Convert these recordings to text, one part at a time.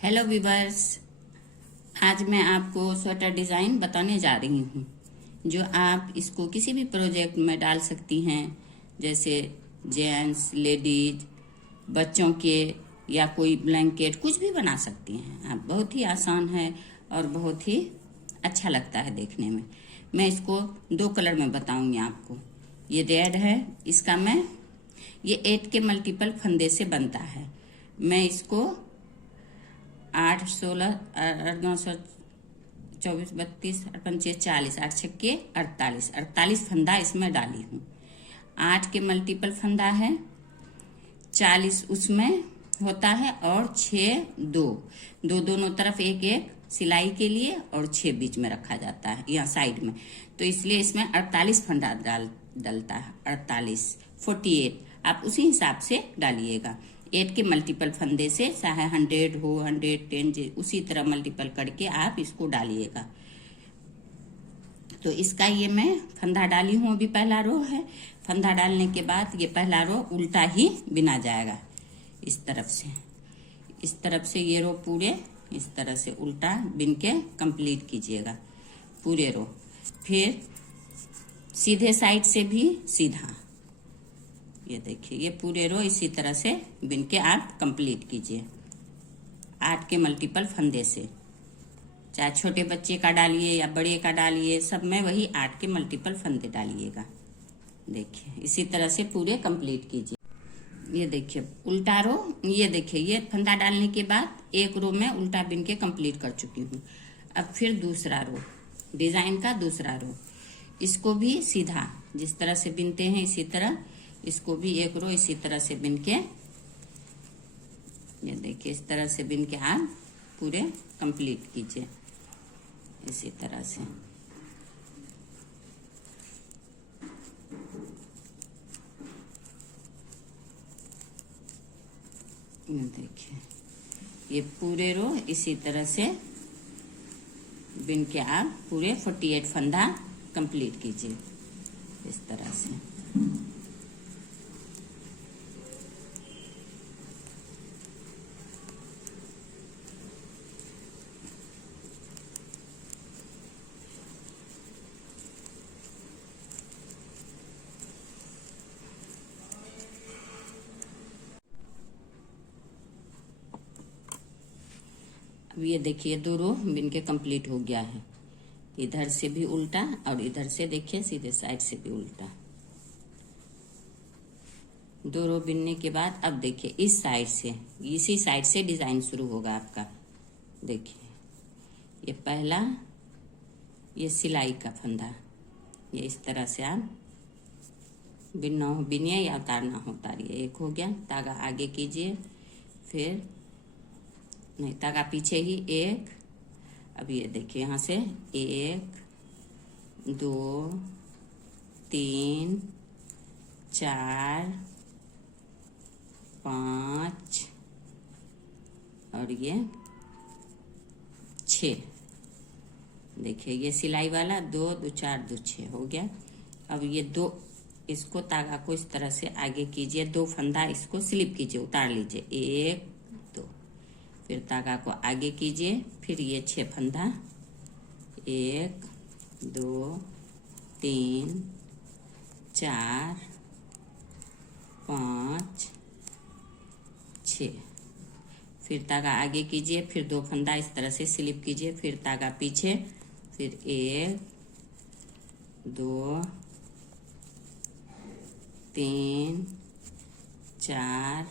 Hello viewers, आज मैं आपको स्वेटर डिज़ाइन बताने जा रही हूँ जो आप इसको किसी भी प्रोजेक्ट में डाल सकती हैं, जैसे जेंट्स, लेडीज, बच्चों के या कोई ब्लैंकेट, कुछ भी बना सकती हैं आप। बहुत ही आसान है और बहुत ही अच्छा लगता है देखने में। मैं इसको 2 कलर में बताऊंगी आपको। ये रेड है, इसका मैं ये 8 के मल्टीपल फंदे से बनता है। मैं इसको 8, 16, 8, 9, 24, 32, 25, 40, 8 छक्के 48 फंदा इसमें डाली हूँ। 8 के मल्टीपल फंदा है, 40 उसमें होता है और 6 दो दोनों तरफ एक एक सिलाई के लिए और 6 बीच में रखा जाता है या साइड में। तो इसलिए इसमें 48 फंदा डलता है। 48 आप उसी हिसाब से डालिएगा। 8 के मल्टीपल फंदे से चाहे 100 हो, 110, उसी तरह मल्टीपल करके आप इसको डालिएगा। तो इसका ये मैं फंदा डाली हूँ, अभी पहला रो है। फंदा डालने के बाद ये पहला रो उल्टा ही बिना जाएगा। इस तरफ से ये रो पूरे इस तरह से उल्टा बिन के कंप्लीट कीजिएगा पूरे रो। फिर सीधे साइड से भी सीधा, ये देखिए, ये पूरे रो इसी तरह से बिन के आप कंप्लीट कीजिए। 8 के मल्टीपल फंदे से, चाहे छोटे बच्चे का डालिए या बड़े का डालिए, सब में वही 8 के मल्टीपल फंदे डालिएगा। देखिए इसी तरह से पूरे कंप्लीट कीजिए। ये देखिए उल्टा रो, ये देखिए ये फंदा डालने के बाद एक रो में उल्टा बिन के कंप्लीट कर चुकी हूँ। अब फिर दूसरा रो, डिजाइन का दूसरा रो, इसको भी सीधा जिस तरह से बिनते हैं इसी तरह इसको भी एक रो इसी तरह से बिन के, ये देखिए इस तरह से बिन के आप पूरे कंप्लीट कीजिए इसी तरह से। ये देखिए ये पूरे रो इसी तरह से बिन के आप पूरे 48 फंदा कंप्लीट कीजिए इस तरह से। अब ये देखिए 2 रो बिन के कंप्लीट हो गया है। इधर से भी उल्टा और इधर से देखिए सीधे साइड से भी उल्टा। 2 रो बिनने के बाद अब देखिए इस साइड से, इसी साइड से डिजाइन शुरू होगा आपका। देखिए ये पहला, ये सिलाई का फंदा, ये इस तरह से आप बिनना हो बिनिए या उतारना हो उतारिए। एक हो गया, धागा आगे कीजिए, फिर नहीं धागा पीछे ही एक। अब ये देखिए यहाँ से 1, 2, 3, 4, 5 और ये 6। देखिए ये सिलाई वाला 2, 2, 4, 2, 6 हो गया। अब ये 2, इसको धागा को इस तरह से आगे कीजिए, 2 फंदा इसको स्लिप कीजिए, उतार लीजिए, 1, 2, फिर धागा को आगे कीजिए, फिर ये 6 फंदा, 1, 2, 3, 4, 5, 6, फिर धागा आगे कीजिए, फिर 2 फंदा इस तरह से स्लिप कीजिए, फिर धागा पीछे, फिर 1, 2, 3, 4,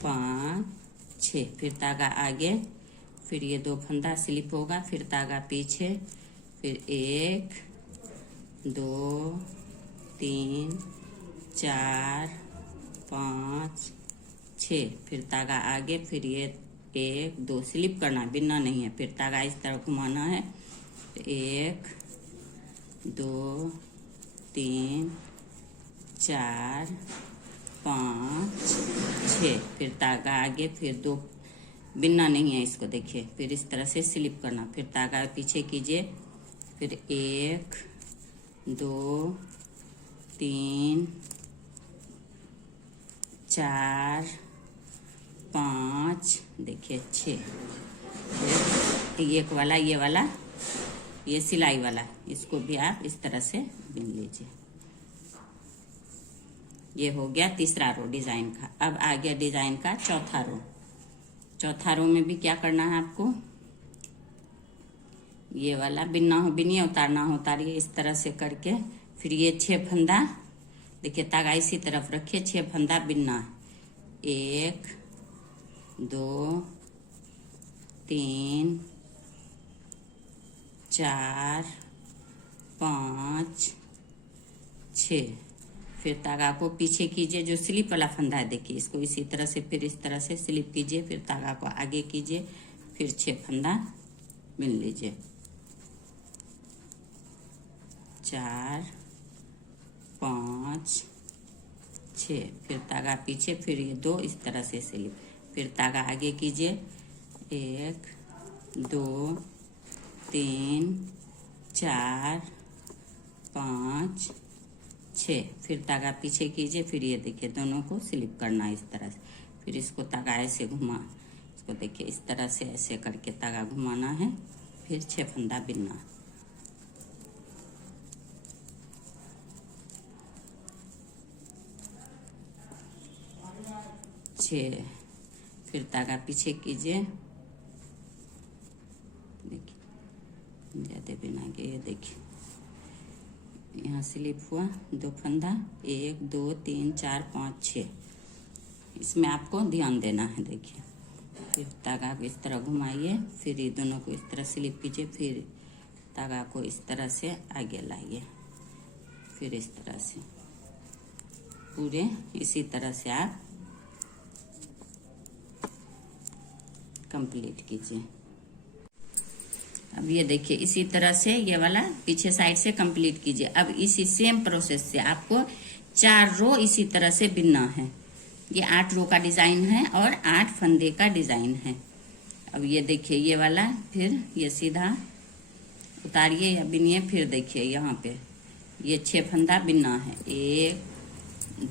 5, 6, फिर धागा आगे, फिर ये 2 फंदा स्लिप होगा, फिर धागा पीछे, फिर 1, 2, 3, 4, 5, 6, फिर धागा आगे, फिर ये 1, 2 स्लिप करना, बिनना नहीं है, फिर धागा इस तरह घुमाना है, 1, 2, 3, 4, 5, 6, फिर धागा आगे, फिर 2 बिनना नहीं है इसको, देखिए फिर इस तरह से स्लिप करना, फिर धागा पीछे कीजिए, फिर 1, 2, 3, 4, 5, 5, देखिए 6, फिर एक वाला ये वाला ये सिलाई वाला, इसको भी आप इस तरह से बिन लीजिए। ये हो गया तीसरा रो डिजाइन का। अब आ गया डिजाइन का चौथा रो। चौथा रो में भी क्या करना है आपको, ये वाला बिनना हो बिनिए, उतारना हो उतारिए, इस तरह से करके फिर ये 6 फंदा, देखिए तागा इसी तरफ रखिए, 6 फंदा बिनना है। 1 2 3 4 5 6, फिर तागा को पीछे कीजिए, जो स्लिप वाला फंदा है देखिए, इसको इसी तरह से फिर इस तरह से स्लिप कीजिए, फिर तागा को आगे कीजिए, फिर 6 फंदा बिन लीजिए। 4 5 6, फिर तागा पीछे, फिर ये 2 इस तरह से स्लिप, फिर तागा आगे कीजिए, 1 2 3 4 5 6, फिर तागा पीछे कीजिए, फिर ये देखिए दोनों को स्लिप करना है इस तरह से, फिर इसको तागा ऐसे घुमा, इसको देखिए इस तरह से ऐसे करके तागा घुमाना है, फिर 6 फंदा बिनना। छः, फिर तागा पीछे कीजिए, देखिए ज़्यादा बिना के, ये देखिए यहाँ स्लिप हुआ 2 फंदा, 1 2 3 4 5 6, इसमें आपको ध्यान देना है। देखिए फिर तागा को इस तरह घुमाइए, फिर ये दोनों को इस तरह स्लिप कीजिए, फिर तागा को इस तरह से आगे लाइए, फिर इस तरह से पूरे इसी तरह से आप कंप्लीट कीजिए। अब ये देखिए इसी तरह से ये वाला पीछे साइड से कंप्लीट कीजिए। अब इसी सेम प्रोसेस से आपको 4 रो इसी तरह से बिनना है। ये 8 रो का डिजाइन है और 8 फंदे का डिजाइन है। अब ये देखिए ये वाला, फिर ये सीधा उतारिए या बिनिए, फिर देखिए यहाँ पे ये 6 फंदा बिनना है। 1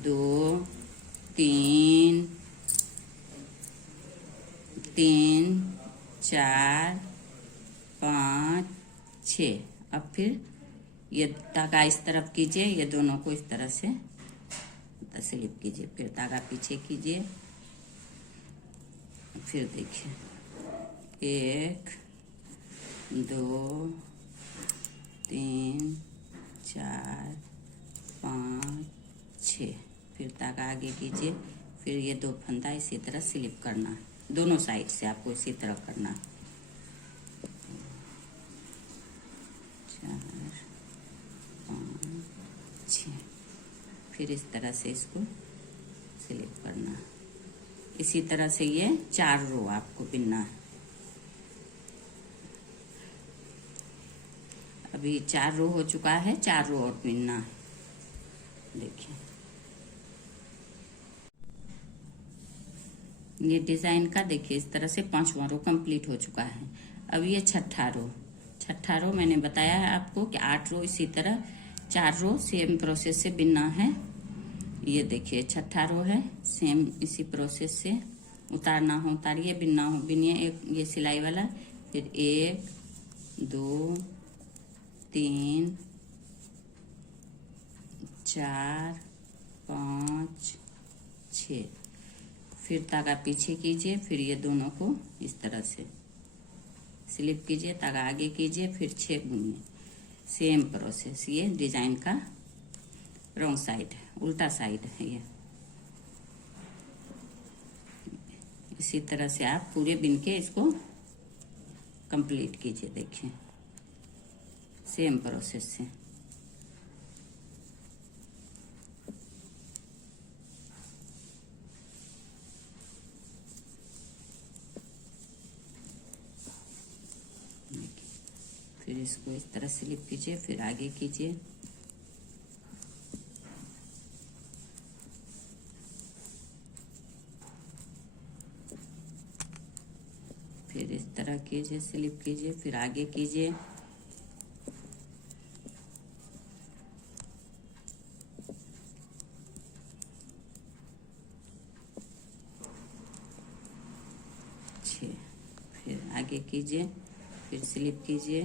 2 3 4 5 6। अब फिर ये धागा इस तरफ कीजिए, ये दोनों को इस तरह से स्लिप कीजिए, फिर धागा पीछे कीजिए, फिर देखिए 1 2 3 4 5 6, फिर धागा आगे कीजिए, फिर ये 2 फंदा इसी तरह स्लिप करना है, दोनों साइड से आपको इसी तरह करना है। 4 5 6, फिर इस तरह से इसको स्लिप करना है। इसी तरह से ये 4 रो आपको बिनना है। अभी 4 रो हो चुका है, 4 रो और बिनना है। देखिए ये डिजाइन का देखिए इस तरह से 5वां रो कंप्लीट हो चुका है। अब ये 6ठा रो, 6ठा रो मैंने बताया है आपको कि 8 रो इसी तरह 4 रो सेम प्रोसेस से बिनना है। ये देखिए 6ठा रो है, सेम इसी प्रोसेस से उतारना हो उतारिए, बिनना हो बिनिए। एक ये सिलाई वाला, फिर 1 2 3 4 5 6, फिर धागा पीछे कीजिए, फिर ये दोनों को इस तरह से स्लिप कीजिए, धागा आगे कीजिए, फिर 6 बुनिए। सेम प्रोसेस, ये डिजाइन का रॉन्ग साइड है, उल्टा साइड है ये। इसी तरह से आप पूरे बिन के इसको कंप्लीट कीजिए। देखिए सेम प्रोसेस से। फिर इसको इस तरह स्लिप कीजिए, फिर आगे कीजिए, फिर इस तरह कीजिए, स्लिप कीजिए, फिर आगे कीजिए, 6, फिर आगे कीजिए, फिर स्लिप कीजिए,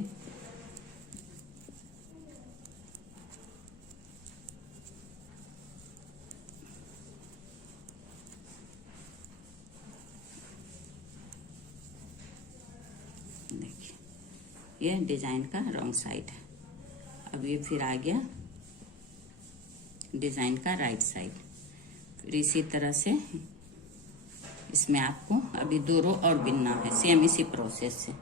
देखिए ये डिजाइन का रॉन्ग साइड है। अब ये फिर आ गया डिजाइन का राइट साइड। फिर इसी तरह से इसमें आपको अभी 2 रो और बिनना है, सेम इसी प्रोसेस से।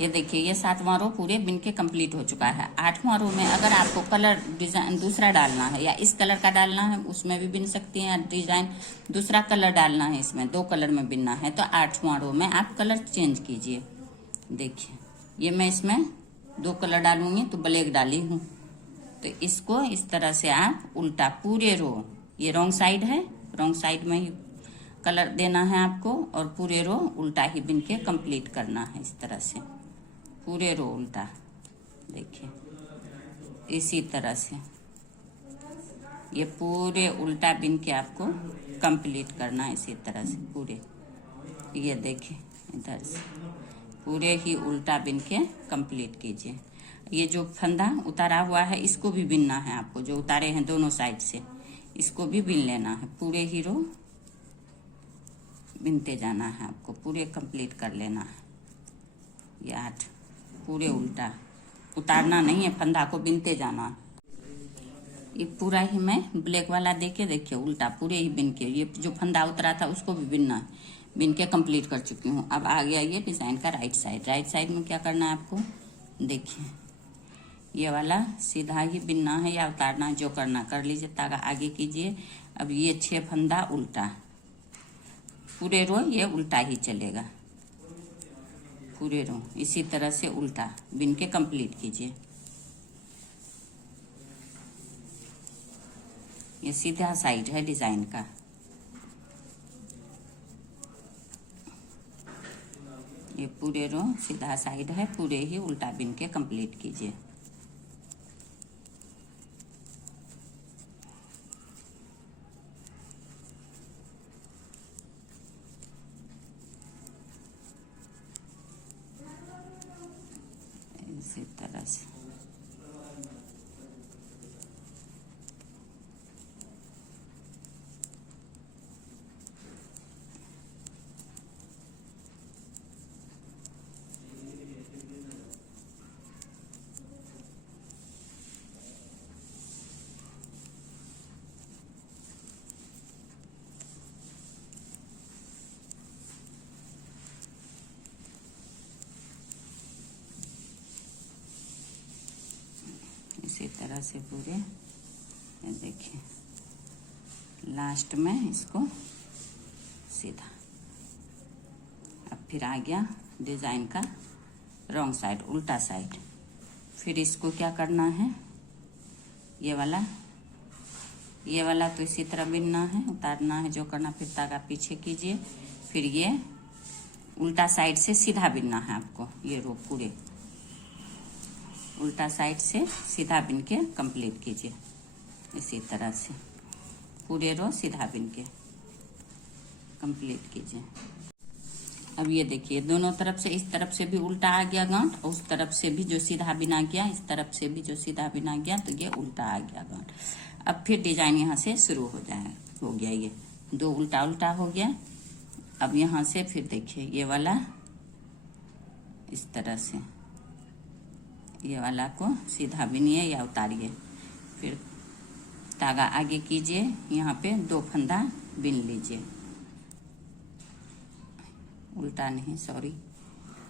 ये देखिए ये 7वां रो पूरे बिन के कंप्लीट हो चुका है। 8वां रो में अगर आपको कलर डिजाइन दूसरा डालना है या इस कलर का डालना है उसमें भी बिन सकती हैं, डिजाइन दूसरा कलर डालना है, इसमें 2 कलर में बिनना है तो 8वां रो में आप कलर चेंज कीजिए। देखिए ये मैं इसमें 2 कलर डालूंगी तो ब्लैक डाली हूँ, तो इसको इस तरह से आप उल्टा पूरे रो, ये रॉन्ग साइड है, रॉन्ग साइड में ही कलर देना है आपको और पूरे रो उल्टा ही बिन के कंप्लीट करना है। इस तरह से पूरे रो उल्टा, देखिए इसी तरह से ये पूरे उल्टा बिन के आपको कंप्लीट करना है। इसी तरह से पूरे, ये देखिए इधर से पूरे ही उल्टा बिन के कंप्लीट कीजिए। ये जो फंदा उतारा हुआ है इसको भी बिनना है आपको, जो उतारे हैं दोनों साइड से इसको भी बिन लेना है। पूरे ही रो बिनते जाना है आपको, पूरे कंप्लीट कर लेना है। ये 8 पूरे उल्टा, उतारना नहीं है, फंदा को बिनते जाना है। ये पूरा ही मैं ब्लैक वाला देके देखिए उल्टा पूरे ही बिन के, ये जो फंदा उतरा था उसको भी बिनना है, बिन के कंप्लीट कर चुकी हूँ। अब आ गया ये डिजाइन का राइट साइड। राइट साइड में क्या करना है आपको, देखिए ये वाला सीधा ही बिनना है या उतारना है, जो करना कर लीजिए, तागा आगे कीजिए। अब ये 6 फंदा उल्टा, पूरे रो ये उल्टा ही चलेगा, पूरे रो इसी तरह से उल्टा बिन के कंप्लीट कीजिए। ये सीधा साइड है डिजाइन का। ये पूरे रो सीधा साइड है, पूरे ही उल्टा बिन के कंप्लीट कीजिए। इसी तरह से पूरे, ये देखिए लास्ट में इसको सीधा। अब फिर आ गया डिजाइन का रॉन्ग साइड, उल्टा साइड। फिर इसको क्या करना है, ये वाला तो इसी तरह बिनना है, उतारना है, जो करना, फिर तागा पीछे कीजिए। फिर ये उल्टा साइड से सीधा बिनना है आपको, ये रो पूरे उल्टा साइड से सीधा बिन के कंप्लीट कीजिए। इसी तरह से पूरे रो सीधा बिन के कंप्लीट कीजिए। अब ये देखिए दोनों तरफ से, इस तरफ से भी उल्टा आ गया गांठ, और उस तरफ से भी जो सीधा बिना गया, इस तरफ से भी जो सीधा बिना गया, तो ये उल्टा आ गया गांठ। अब फिर डिजाइन यहाँ से शुरू हो गया, ये 2 उल्टा उल्टा हो गया। अब यहाँ से फिर देखिए ये वाला इस तरह से, ये वाला को सीधा बिनिए या उतारिए, फिर तागा आगे कीजिए, यहाँ पे 2 फंदा बिन लीजिए, उल्टा नहीं, सॉरी,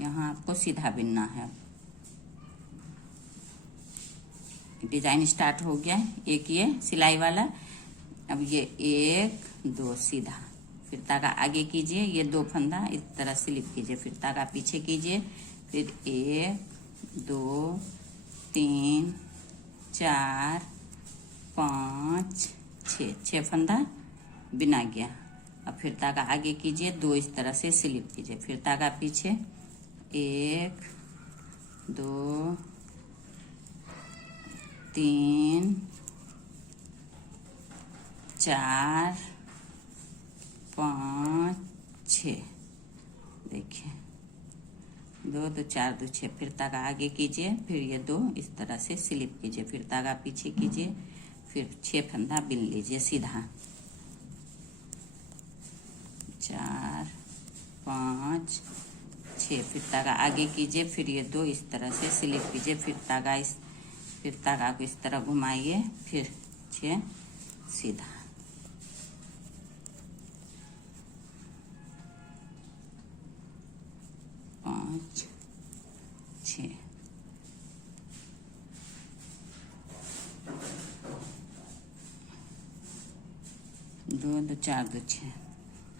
यहाँ आपको सीधा बिनना है। डिजाइन स्टार्ट हो गया, एक ये सिलाई वाला। अब ये 1 2 सीधा, फिर तागा आगे कीजिए, ये 2 फंदा इस तरह स्लिप कीजिए, फिर तागा पीछे कीजिए, फिर 1 2 3 4 5 6 फंदा बिना गया। अब फिर तागा आगे कीजिए, 2 इस तरह से स्लिप कीजिए, फिर तागा पीछे 1 2 3 4 5 6। देखिए 2 2 4 2 6। फिर धागा आगे कीजिए, फिर ये 2 इस तरह से स्लिप कीजिए, फिर धागा पीछे कीजिए, फिर 6 फंदा बिन लीजिए सीधा। 4 5 6। फिर धागा आगे कीजिए, फिर ये 2 इस तरह से स्लिप कीजिए, फिर धागा को इस तरह घुमाइए, फिर 6 सीधा। 5 6। 2 2 4 2 6।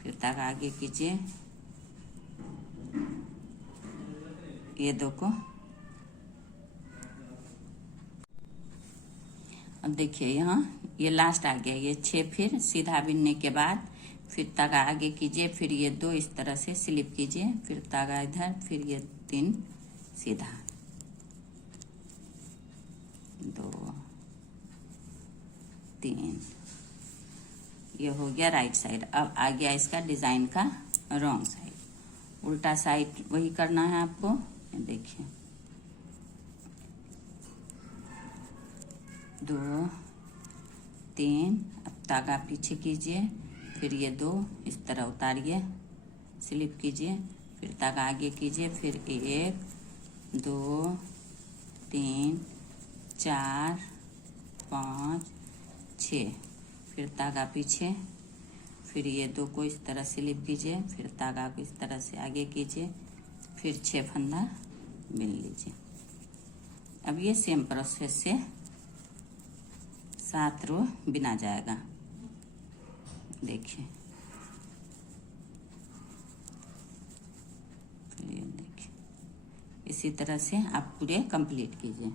फिर धागा आगे कीजिए, ये 2 को। अब देखिए यहाँ ये लास्ट आ गया, ये 6। फिर सीधा बिनने के बाद फिर धागा आगे कीजिए, फिर ये 2 इस तरह से स्लिप कीजिए, फिर धागा इधर, फिर ये 3 सीधा। 2 3। ये हो गया राइट साइड। अब आ गया इसका डिजाइन का रॉन्ग साइड। उल्टा साइड वही करना है आपको। ये देखिए 2 3। अब धागा पीछे कीजिए, फिर ये 2 इस तरह उतारिए, स्लिप कीजिए, फिर धागा आगे कीजिए, फिर 1 2 3 4 5 6। फिर धागा पीछे, फिर ये 2 को इस तरह स्लिप कीजिए, फिर धागा को इस तरह से आगे कीजिए, फिर 6 फंदा बिन लीजिए। अब ये सेम प्रोसेस से 7 रो बिना जाएगा। देखिए फिर ये देखिए, इसी तरह से आप पूरे कंप्लीट कीजिए।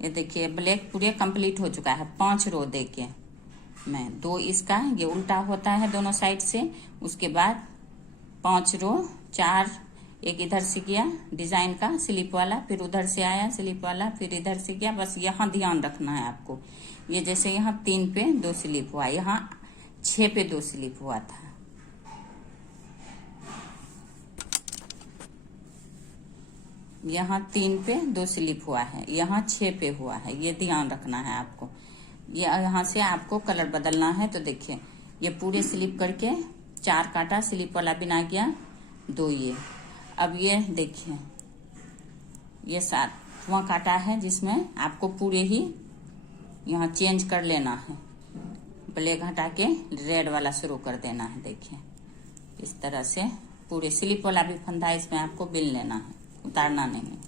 ये देखिए ब्लैक पूरे कंप्लीट हो चुका है 5 रो देके मैं 2 इसका ये उल्टा होता है दोनों साइड से, उसके बाद 5 रो 4 एक इधर से किया डिजाइन का स्लिप वाला, फिर उधर से आया स्लिप वाला, फिर इधर से किया। बस यहाँ ध्यान रखना है आपको, ये जैसे यहाँ 3 पे 2 स्लिप हुआ, यहाँ 6 पे 2 स्लिप हुआ था। यहाँ 3 पे 2 स्लिप हुआ है, यहाँ 6 पे हुआ है, ये ध्यान रखना है आपको। ये यहाँ से आपको कलर बदलना है। तो देखिए ये पूरे स्लिप करके 4 काटा स्लिप वाला बिना गया 2 ये। अब ये देखिए ये 7वां काटा है, जिसमें आपको पूरे ही यहाँ चेंज कर लेना है, ब्लैक हटा के रेड वाला शुरू कर देना है। देखिए इस तरह से पूरे स्लिप वाला भी फंदा इसमें आपको बिन लेना है, उतारना नहीं।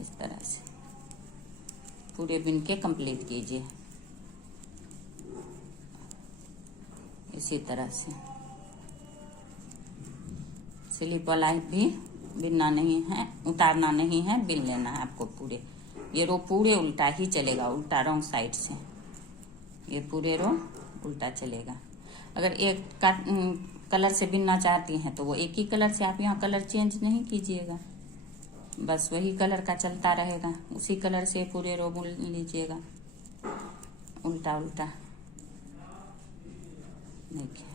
इस तरह से पूरे बिन के कंप्लीट कीजिए। इसी तरह से स्लिप वाला भी बिनना नहीं है, उतारना नहीं है, बिन लेना है आपको पूरे। ये रो पूरे उल्टा ही चलेगा, उल्टा रॉन्ग साइड से ये पूरे रो उल्टा चलेगा। अगर एक का कलर से बिनना चाहती हैं तो वो एक ही कलर से, आप यहाँ कलर चेंज नहीं कीजिएगा, बस वही कलर का चलता रहेगा, उसी कलर से पूरे रो बुन लीजिएगा उल्टा उल्टा। देखिए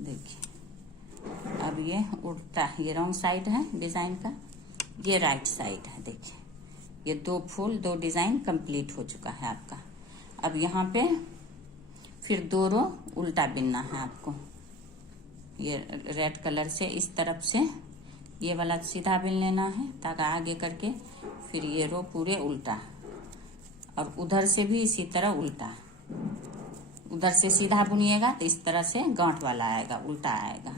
देखिए अब ये उल्टा, ये रॉन्ग साइड है डिजाइन का, ये राइट साइड है। देखिए ये 2 फूल 2 डिजाइन कंप्लीट हो चुका है आपका। अब यहाँ पे फिर 2 रो उल्टा बिनना है आपको। ये रेड कलर से इस तरफ से ये वाला सीधा बिन लेना है, धागा आगे करके, फिर ये रो पूरे उल्टा, और उधर से भी इसी तरह उल्टा। उधर से सीधा बुनिएगा तो इस तरह से गांठ वाला आएगा, उल्टा आएगा।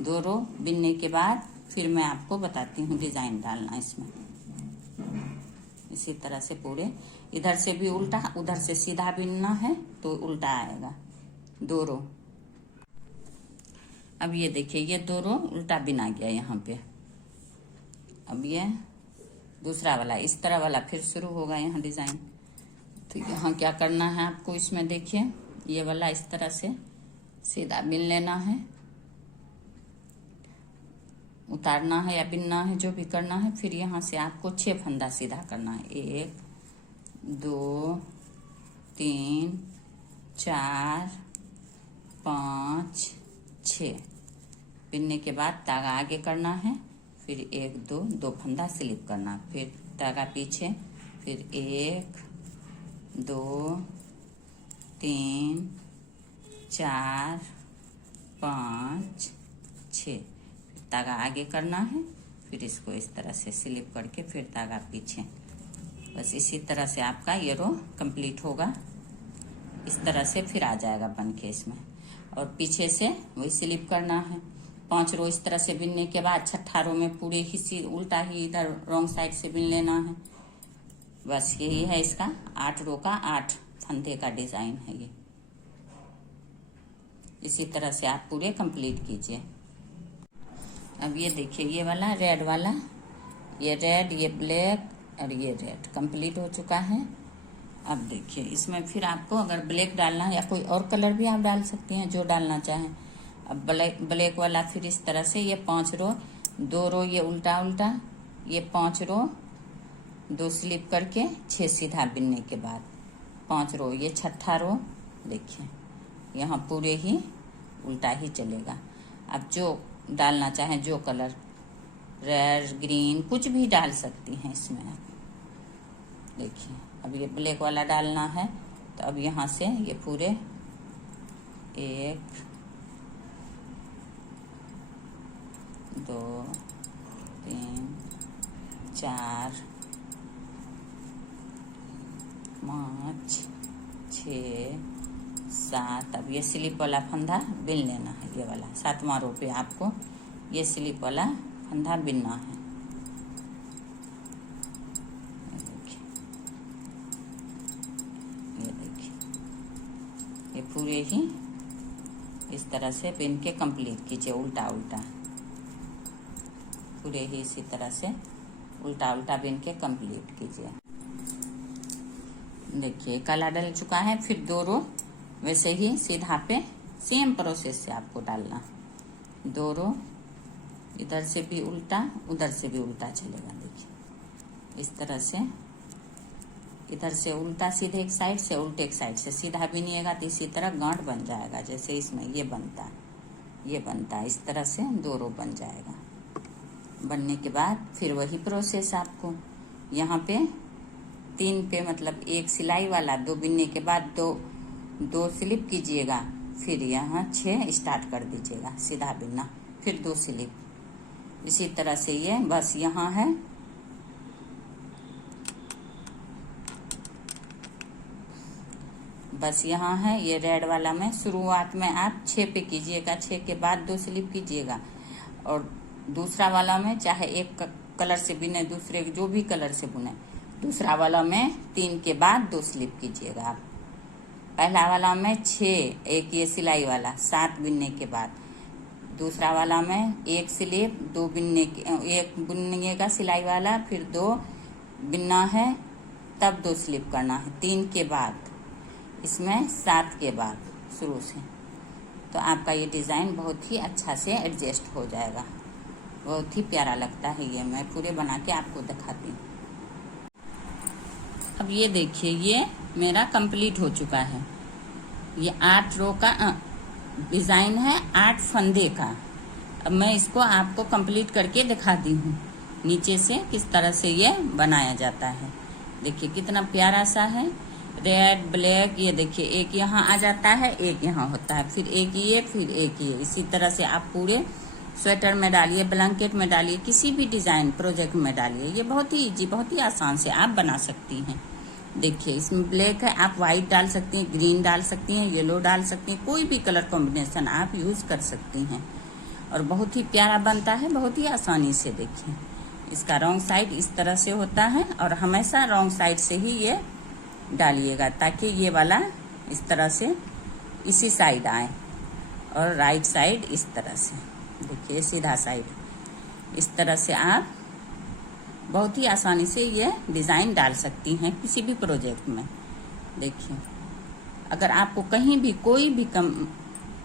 2 रो बिनने के बाद फिर मैं आपको बताती हूँ डिजाइन डालना इसमें। इसी तरह से पूरे इधर से भी उल्टा, उधर से सीधा बिनना है तो उल्टा आएगा 2 रो। अब ये देखिए ये 2 रो उल्टा बिना गया यहाँ पे। अब ये दूसरा वाला इस तरह वाला फिर शुरू होगा यहाँ डिजाइन। तो यहाँ क्या करना है आपको, इसमें देखिए ये वाला इस तरह से सीधा बिन लेना है, उतारना है या बिनना है, जो भी करना है। फिर यहाँ से आपको 6 फंदा सीधा करना है। 1 2 3 4 5 6। बिनने के बाद धागा आगे करना है, फिर 1 2 फंदा स्लिप करना, फिर धागा पीछे, फिर 1 2 3 4 5 6। धागा आगे करना है, फिर इसको इस तरह से स्लिप करके फिर धागा पीछे। बस इसी तरह से आपका ये रो कंप्लीट होगा। इस तरह से फिर आ जाएगा बन के इसमें। और पीछे से वही स्लिप करना है। 5 रो इस तरह से बिनने के बाद 6ठा रो में पूरे ही उल्टा ही इधर रॉन्ग साइड से बिन लेना है। बस यही है इसका 8 रो का 8 फंदे का डिजाइन है ये। इसी तरह से आप पूरे कंप्लीट कीजिए। अब ये देखिए, ये वाला रेड वाला, ये रेड, ये ब्लैक और ये रेड कंप्लीट हो चुका है। अब देखिए, इसमें फिर आपको अगर ब्लैक डालना है या कोई और कलर भी आप डाल सकती हैं, जो डालना चाहें। अब ब्लैक वाला फिर इस तरह से ये 5 रो, 2 रो ये उल्टा उल्टा, ये 5 रो 2 स्लिप करके 6 सीधा बिनने के बाद 5 रो, ये 6ठा रो। देखिए यहाँ पूरे ही उल्टा ही चलेगा। अब जो डालना चाहें, जो कलर, रेड ग्रीन कुछ भी डाल सकती हैं इसमें आप। देखिए अब ये ब्लैक वाला डालना है, तो अब यहाँ से ये पूरे 1 2 3 4 5 6 7। अब ये स्लिप वाला फंदा बिन लेना है। ये वाला 7वां रो पे आपको ये स्लिप वाला फंदा बिनना है। ये देखिए, ये पूरे ही इस तरह से बिन के कंप्लीट कीजिए। उल्टा उल्टा पूरे ही इसी तरह से उल्टा उल्टा बिन के कंप्लीट कीजिए। देखिए काला डल चुका है। फिर 2 रो वैसे ही सीधा पे सेम प्रोसेस से आपको डालना। 2 रो इधर से भी उल्टा, उधर से भी उल्टा चलेगा। देखिए इस तरह से, इधर से उल्टा सीधे एक साइड से, उल्टे एक साइड से सीधा बिनिएगा तो इसी तरह गांठ बन जाएगा। जैसे इसमें ये बनता है, इस तरह से 2 रो बन जाएगा। बनने के बाद फिर वही प्रोसेस आपको यहाँ पे 3 पे, मतलब 1 सिलाई वाला, 2 बिनने के बाद 2 स्लिप कीजिएगा, फिर यहाँ 6 स्टार्ट कर दीजिएगा सीधा बिनना, फिर 2 स्लिप। इसी तरह से ये बस यहाँ है, बस यहाँ है ये रेड वाला में शुरुआत में आप 6 पे कीजिएगा, 6 के बाद 2 स्लिप कीजिएगा। और दूसरा वाला में चाहे एक कलर से बिने, दूसरे जो भी कलर से बुने, दूसरा वाला में 3 के बाद 2 स्लिप कीजिएगा आप। पहला वाला में 6, एक ये सिलाई वाला 7 बिनने के बाद, दूसरा वाला में 1 स्लिप, 2 बिनने के, 1 बुनने का सिलाई वाला, फिर 2 बिनना है, तब 2 स्लिप करना है 3 के बाद, इसमें 7 के बाद शुरू से। तो आपका ये डिज़ाइन बहुत ही अच्छा से एडजस्ट हो जाएगा। बहुत ही प्यारा लगता है ये। मैं पूरे बना के आपको दिखाती हूँ। अब ये देखिए, ये मेरा कंप्लीट हो चुका है। ये 8 रो का डिज़ाइन है, 8 फंदे का। अब मैं इसको आपको कंप्लीट करके दिखाती हूँ नीचे से किस तरह से ये बनाया जाता है। देखिए कितना प्यारा सा है, रेड ब्लैक। ये देखिए एक यहाँ आ जाता है, एक यहाँ होता है, फिर एक ये, फिर एक ये। इसी तरह से आप पूरे स्वेटर में डालिए, ब्लैंकेट में डालिए, किसी भी डिज़ाइन प्रोजेक्ट में डालिए। ये बहुत ही इजी, बहुत ही आसान से आप बना सकती हैं। देखिए इसमें ब्लैक है, आप व्हाइट डाल सकती हैं, ग्रीन डाल सकती हैं, येलो डाल सकती हैं, कोई भी कलर कॉम्बिनेशन आप यूज़ कर सकती हैं। और बहुत ही प्यारा बनता है, बहुत ही आसानी से। देखिए इसका रॉन्ग साइड इस तरह से होता है, और हमेशा रॉन्ग साइड से ही ये डालिएगा, ताकि ये वाला इस तरह से इसी साइड आए, और राइट साइड इस तरह से। देखिए सीधा साइड इस तरह से आप बहुत ही आसानी से ये डिज़ाइन डाल सकती हैं किसी भी प्रोजेक्ट में। देखिए अगर आपको कहीं भी कोई भी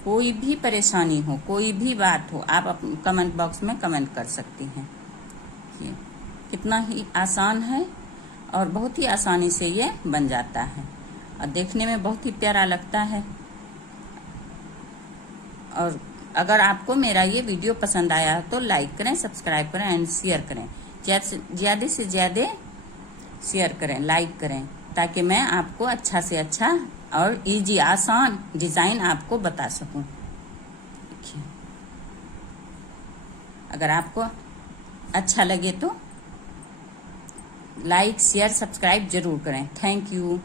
कोई भी परेशानी हो, कोई भी बात हो, आप कमेंट बॉक्स में कमेंट कर सकती हैं। ये कितना ही आसान है और बहुत ही आसानी से ये बन जाता है और देखने में बहुत ही प्यारा लगता है। और अगर आपको मेरा ये वीडियो पसंद आया तो लाइक करें, सब्सक्राइब करें एंड शेयर करें। ज़्यादा से ज़्यादा शेयर करें, लाइक करें, ताकि मैं आपको अच्छा से अच्छा और इजी आसान डिज़ाइन आपको बता सकूं। देखिए, अगर आपको अच्छा लगे तो लाइक, शेयर, सब्सक्राइब जरूर करें। Thank you.